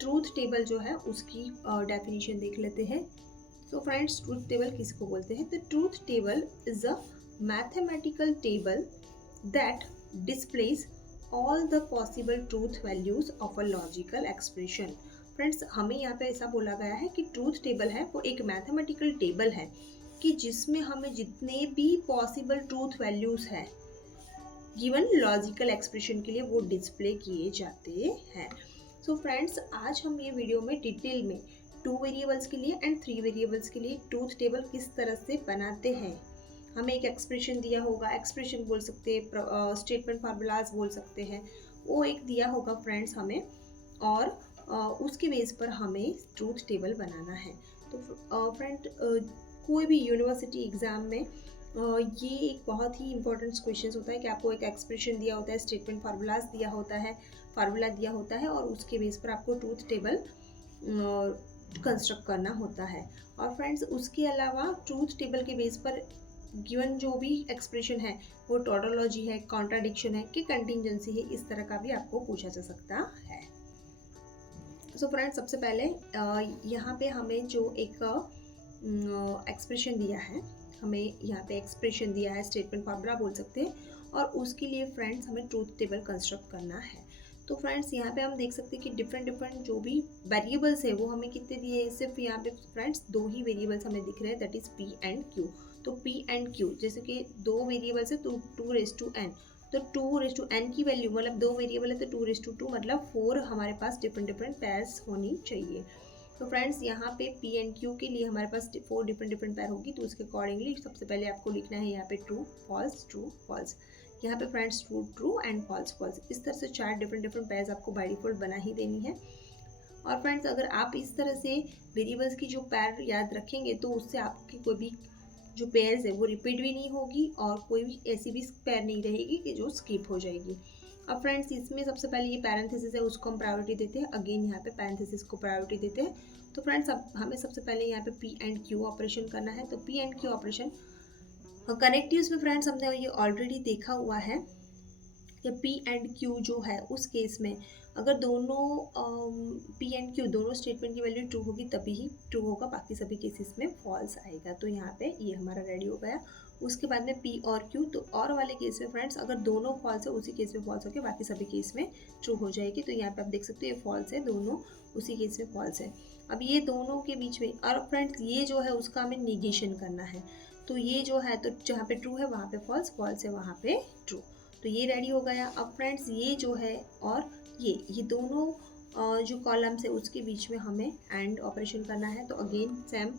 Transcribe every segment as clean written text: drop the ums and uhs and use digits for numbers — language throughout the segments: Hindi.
ट्रूथ टेबल जो है उसकी डेफिनेशन देख लेते हैं। सो फ्रेंड्स, ट्रूथ टेबल किसको बोलते हैं? तो truth table is a mathematical table that displace all the possible truth values of a logical expression. Friends, हमें यहाँ पे ऐसा बोला गया है कि ट्रूथ टेबल है वो एक मैथमेटिकल टेबल है कि जिसमें हमें जितने भी पॉसिबल ट्रूथ वैल्यूज है गिवन लॉजिकल एक्सप्रेशन के लिए वो डिस्प्ले किए जाते हैं। सो फ्रेंड्स, आज हम ये वीडियो में डिटेल में 2 वेरिएबल्स के लिए एंड 3 वेरिएबल्स के लिए ट्रूथ टेबल किस तरह से बनाते हैं। हमें एक एक्सप्रेशन दिया होगा, एक्सप्रेशन बोल सकते हैं, स्टेटमेंट फार्मूलाज बोल सकते हैं, वो एक दिया होगा फ्रेंड्स हमें, और उसके बेस पर हमें ट्रूथ टेबल बनाना है। तो फ्रेंड, कोई भी यूनिवर्सिटी एग्ज़ाम में ये एक बहुत ही इंपॉर्टेंट क्वेश्चन होता है कि आपको एक एक्सप्रेशन दिया होता है, स्टेटमेंट फार्मूलाज दिया होता है, फार्मूला दिया होता है, और उसके बेस पर आपको ट्रूथ टेबल कंस्ट्रक्ट करना होता है। और फ्रेंड्स, उसके अलावा ट्रूथ टेबल के बेस पर गिवन जो भी एक्सप्रेशन है वो टोटोलॉजी है, कॉन्ट्राडिक्शन है कि कंटिंजेंसी है, इस तरह का भी आपको पूछा जा सकता है। सो फ्रेंड्स, सबसे पहले यहाँ पे हमें जो एक एक्सप्रेशन दिया है, हमें यहाँ पे एक्सप्रेशन दिया है, स्टेटमेंट फार्मूला बोल सकते हैं, और उसके लिए फ्रेंड्स हमें ट्रूथ टेबल कंस्ट्रक्ट करना है। तो फ्रेंड्स, यहाँ पे हम देख सकते हैं कि डिफरेंट जो भी वेरिएबल्स है वो हमें कितने दिए हैं। सिर्फ यहाँ पे फ्रेंड्स 2 ही वेरिएबल्स हमें दिख रहे हैं, that is P and Q. तो पी एंड क्यू जैसे कि 2 वेरिएबल्स है तो 2 तो 2 की वैल्यू मतलब 2 वेरिएबल है तो 2 मतलब 4 हमारे पास डिफरेंट पेयर्स होनी चाहिए। तो फ्रेंड्स, यहाँ पे पी एंड क्यू के लिए हमारे पास 4 डिफरेंट पेयर होगी, तो उसके अकॉर्डिंगली सबसे पहले आपको लिखना है यहाँ पे ट्रू फॉल्स। यहाँ पे फ्रेंड्स ट्रू एंड फॉल्स। इस तरह से 4 डिफरेंट पेयर्स आपको बाय डिफॉल्ट बना ही देनी है। और फ्रेंड्स, अगर आप इस तरह से वेरिएबल्स की जो पेयर याद रखेंगे तो उससे आपकी कोई भी जो पेयर्स है वो रिपीट भी नहीं होगी और कोई भी ऐसी भी पेयर नहीं रहेगी कि जो स्किप हो जाएगी। अब फ्रेंड्स, इसमें सबसे पहले ये पैरेंथेसिस है उसको हम प्रायोरिटी देते हैं, अगेन यहाँ पे पैरेंथेसिस को प्रायोरिटी देते हैं। तो फ्रेंड्स, अब हमें सबसे पहले यहाँ पे पी एंड क्यू ऑपरेशन करना है। तो P and Q operation connectives में फ्रेंड्स हमने ये ऑलरेडी देखा हुआ है कि पी एंड क्यू जो है उस केस में अगर दोनों पी एंड क्यू दोनों स्टेटमेंट की वैल्यू ट्रू होगी तभी ही ट्रू होगा, बाकी सभी केसेस में फॉल्स आएगा। तो यहाँ पे ये हमारा रेडी हो गया। उसके बाद में पी और क्यू, तो और वाले केस में फ्रेंड्स अगर दोनों फॉल्स है उसी केस में फॉल्स होकर बाकी सभी केस में ट्रू हो जाएगी। तो यहाँ पे आप देख सकते हो ये फॉल्स है, दोनों उसी केस में फॉल्स है। अब ये दोनों के बीच में, और फ्रेंड्स ये जो है उसका हमें निगेशन करना है। तो ये जो है तो जहाँ पे ट्रू है वहाँ पे फॉल्स है वहाँ पे ट्रू। तो ये रेडी हो गया। अब फ्रेंड्स, ये जो है और ये दोनों जो कॉलम्स है उसके बीच में हमें एंड ऑपरेशन करना है। तो अगेन सेम,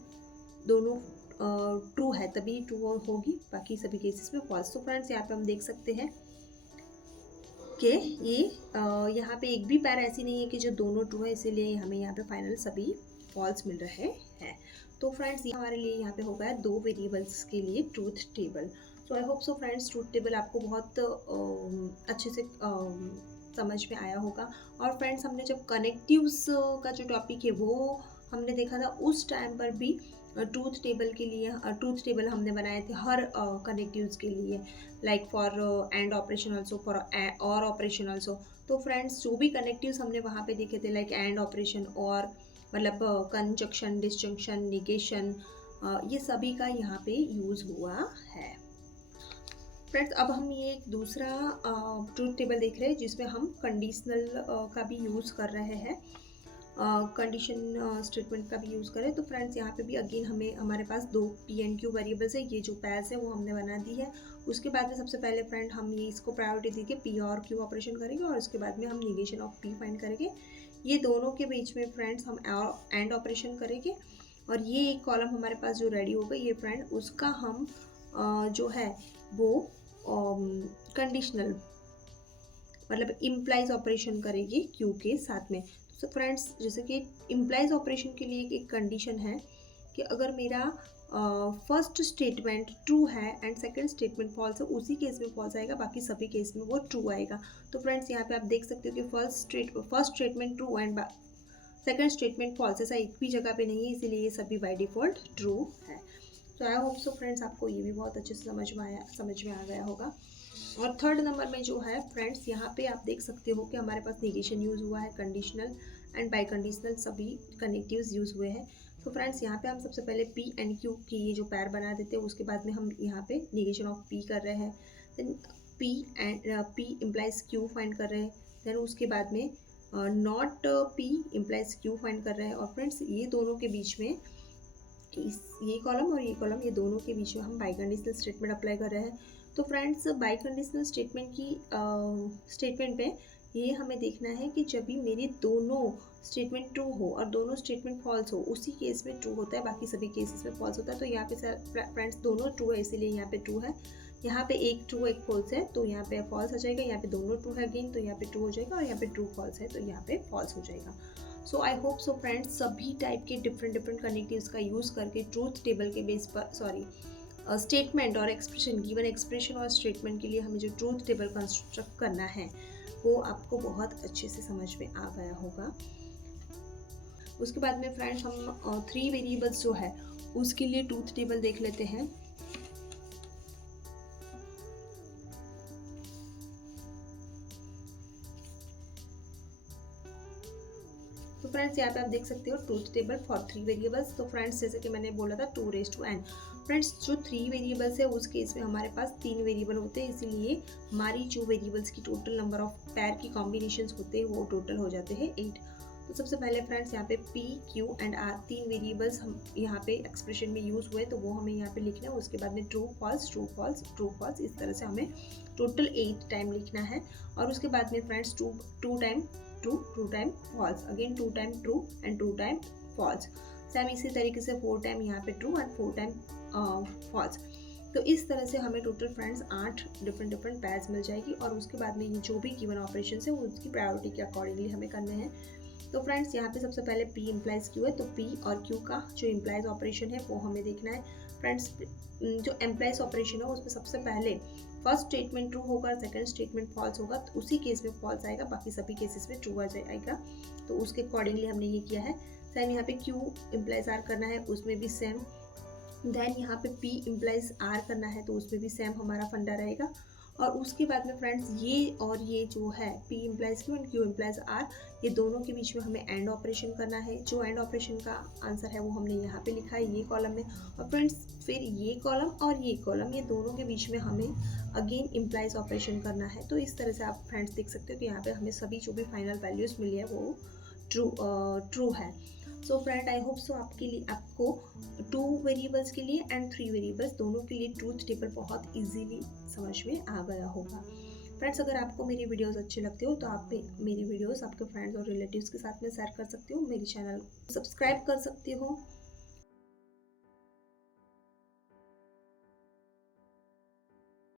दोनों ट्रू है तभी ट्रू होगी, बाकी सभी केसेस में फॉल्स। तो फ्रेंड्स, यहाँ पे हम देख सकते हैं कि ये यहाँ पे एक भी पैर ऐसी नहीं है कि जो दोनों ट्रू है, इसीलिए हमें यहाँ पे फाइनल सभी फॉल्स मिल रहे हैं। तो फ्रेंड्स, ये हमारे लिए यहाँ पे हो गया 2 वेरिएबल्स के लिए truth table. So I hope so friends, truth table आपको बहुत अच्छे से समझ में आया होगा। और फ्रेंड्स, हमने जब कनेक्टिव्स का जो टॉपिक है वो हमने देखा था, उस टाइम पर भी ट्रूथ टेबल के लिए ट्रूथ टेबल हमने बनाए थे हर कनेक्टिव्स के लिए, like for and operation also, for और ऑपरेशन ऑल्सो। तो फ्रेंड्स, जो भी कनेक्टिव्स हमने वहाँ पे देखे थे लाइक एंड ऑपरेशन, और मतलब कंजक्शन, डिसजंक्शन, निगेशन, ये सभी का यहाँ पे यूज़ हुआ है। फ्रेंड्स, अब हम ये एक दूसरा ट्रूथ टेबल देख रहे हैं जिसमें हम कंडीशनल का भी यूज़ कर रहे हैं, कंडीशन स्टेटमेंट का भी यूज़ करें। तो फ्रेंड्स, यहाँ पे भी अगेन हमारे पास 2 पी एंड क्यू वेरिएबल्स है, ये जो पैर्स है वो हमने बना दी है। उसके बाद में सबसे पहले फ्रेंड हम ये इसको प्रायोरिटी देके पी और क्यू ऑपरेशन करेंगे, और उसके बाद में हम निगेशन ऑफ पी फाइंड करेंगे। ये दोनों के बीच में फ्रेंड्स हम एंड ऑपरेशन करेंगे, और ये एक कॉलम हमारे पास जो रेडी होगा ये फ्रेंड उसका हम जो है वो कंडीशनल मतलब इम्प्लाइज ऑपरेशन करेगी क्यू के साथ में। तो फ्रेंड्स, जैसे कि इम्प्लाइज ऑपरेशन के लिए एक कंडीशन है कि अगर मेरा फर्स्ट स्टेटमेंट ट्रू है एंड सेकंड स्टेटमेंट फॉल्स है, उसी केस में फॉल्स आएगा, बाकी सभी केस में वो ट्रू आएगा। तो फ्रेंड्स, यहाँ पे आप देख सकते हो कि first statement true and second statement false, ऐसा एक भी जगह पे नहीं है, इसीलिए ये सभी बाय डिफ़ॉल्ट ट्रू है। तो आई होप सो फ्रेंड्स, आपको ये भी बहुत अच्छे से समझ में आ गया होगा। और थर्ड नंबर में जो है फ्रेंड्स, यहाँ पे आप देख सकते हो कि हमारे पास निगेशन यूज़ हुआ है, कंडीशनल एंड बाई कंडीशनल सभी कनेक्टिव्स यूज़ हुए हैं। तो फ्रेंड्स यहाँ पे हम सबसे पहले P एंड Q की ये जो पैर बना देते हैं, उसके बाद में हम यहाँ पे निगेशन ऑफ P कर रहे हैं। Then P implies Q find कर रहे हैं। देन उसके बाद में not P implies Q find कर रहे हैं। और फ्रेंड्स ये दोनों के बीच में ये कॉलम और ये कॉलम, ये दोनों के बीच में हम बाई कंडीशनल स्टेटमेंट अप्लाई कर रहे हैं। तो फ्रेंड्स बाई कंडीशनल स्टेटमेंट की स्टेटमेंट पे ये हमें देखना है कि जब भी मेरे दोनों स्टेटमेंट ट्रू हो और दोनों स्टेटमेंट फॉल्स हो, उसी केस में ट्रू होता है, बाकी सभी केसेस में फॉल्स होता है। तो यहाँ पे फ्रेंड्स दोनों ट्रू है, इसीलिए यहाँ पे ट्रू है। यहाँ पे एक ट्रू एक फॉल्स है, तो यहाँ पे फॉल्स आ जाएगा। यहाँ पे दोनों ट्रू है अगेन, तो यहाँ पे ट्रू हो जाएगा। और यहाँ पे ट्रू फॉल्स है, तो यहाँ पे फॉल्स हो जाएगा। सो आई होप सो फ्रेंड्स सभी टाइप के डिफरेंट कनेक्टिव्स का यूज़ करके ट्रूथ टेबल के बेस पर स्टेटमेंट और एक्सप्रेशन, गिवन एक्सप्रेशन और स्टेटमेंट के लिए हमें जो ट्रूथ टेबल कंस्ट्रक्ट करना है वो आपको बहुत अच्छे से समझ में आ गया होगा। उसके बाद में फ्रेंड्स हम 3 वेरिएबल्स जो है उसके लिए ट्रूथ टेबल देख लेते हैं। तो फ्रेंड्स यहाँ पे आप देख सकते हो ट्रूथ टेबल फॉर 3 वेरिएबल्स। तो फ्रेंड्स जैसे कि मैंने बोला था 2n। फ्रेंड्स जो 3 वेरिएबल्स है उस केस में हमारे पास 3 वेरिएबल होते हैं, इसीलिए हमारी जो वेरिएबल्स की टोटल नंबर ऑफ पैर की कॉम्बिनेशंस होते हैं वो टोटल हो जाते हैं 8। तो सबसे पहले फ्रेंड्स यहाँ पे P, Q and R 3 variables हम यहाँ पे एक्सप्रेशन में यूज़ हुए, तो वो हमें यहाँ पे लिखना है। उसके बाद में true false true false true false, इस तरह से हमें टोटल 8 टाइम लिखना है। और उसके बाद में friends two time true, two time false, again 2 time true and 2 time false. Same इसी तरीके से 4 टाइम यहाँ पे ट्रू एंड 4 टाइम फॉल्स। तो इस तरह से हमें टोटल फ्रेंड्स 8 डिफरेंट पैर्स मिल जाएगी। और उसके बाद में ये जो भी गिवन ऑपरेशन है वो उसकी प्रायोरिटी के अकॉर्डिंगली हमें करने हैं। तो फ्रेंड्स यहाँ पे सबसे पहले P इम्प्लाइज Q है, तो P और Q का जो इम्प्लाइज ऑपरेशन है वो हमें देखना है। फ्रेंड्स जो एम्प्लाइज ऑपरेशन है उसमें सबसे पहले फर्स्ट स्टेटमेंट ट्रू होगा, सेकंड स्टेटमेंट फॉल्स होगा, तो उसी केस में फॉल्स आएगा, बाकी सभी केसेस में ट्रू आ जाएगा। तो उसके अकॉर्डिंगली हमने ये किया है। सेम यहाँ पे Q इम्प्लाइज R करना है, उसमें भी सेम। देन यहाँ पे P इम्प्लाइज R करना है, तो उसमें भी सेम हमारा फंडा रहेगा। और उसके बाद में फ्रेंड्स ये और ये जो है P implies Q and Q implies R, ये दोनों के बीच में हमें एंड ऑपरेशन करना है। जो एंड ऑपरेशन का आंसर है वो हमने यहाँ पे लिखा है ये कॉलम में। और फ्रेंड्स फिर ये कॉलम और ये कॉलम, ये दोनों के बीच में हमें अगेन इम्प्लाइज ऑपरेशन करना है। तो इस तरह से आप फ्रेंड्स देख सकते हो कि यहाँ पे हमें सभी जो भी फाइनल वैल्यूज़ मिली है वो ट्रू है। So friend I hope so आपको 2 वेरिएबल्स के लिए एंड 3 वेरिएबल्स दोनों के लिए ट्रूथ टेबल बहुत इजीली समझ में आ गया होगा। फ्रेंड्स अगर आपको मेरी वीडियोस अच्छे लगते हो तो आप मेरी वीडियोस आपके फ्रेंड्स और रिलेटिव्स के साथ में शेयर कर सकते हो, मेरी चैनल सब्सक्राइब कर सकते हो।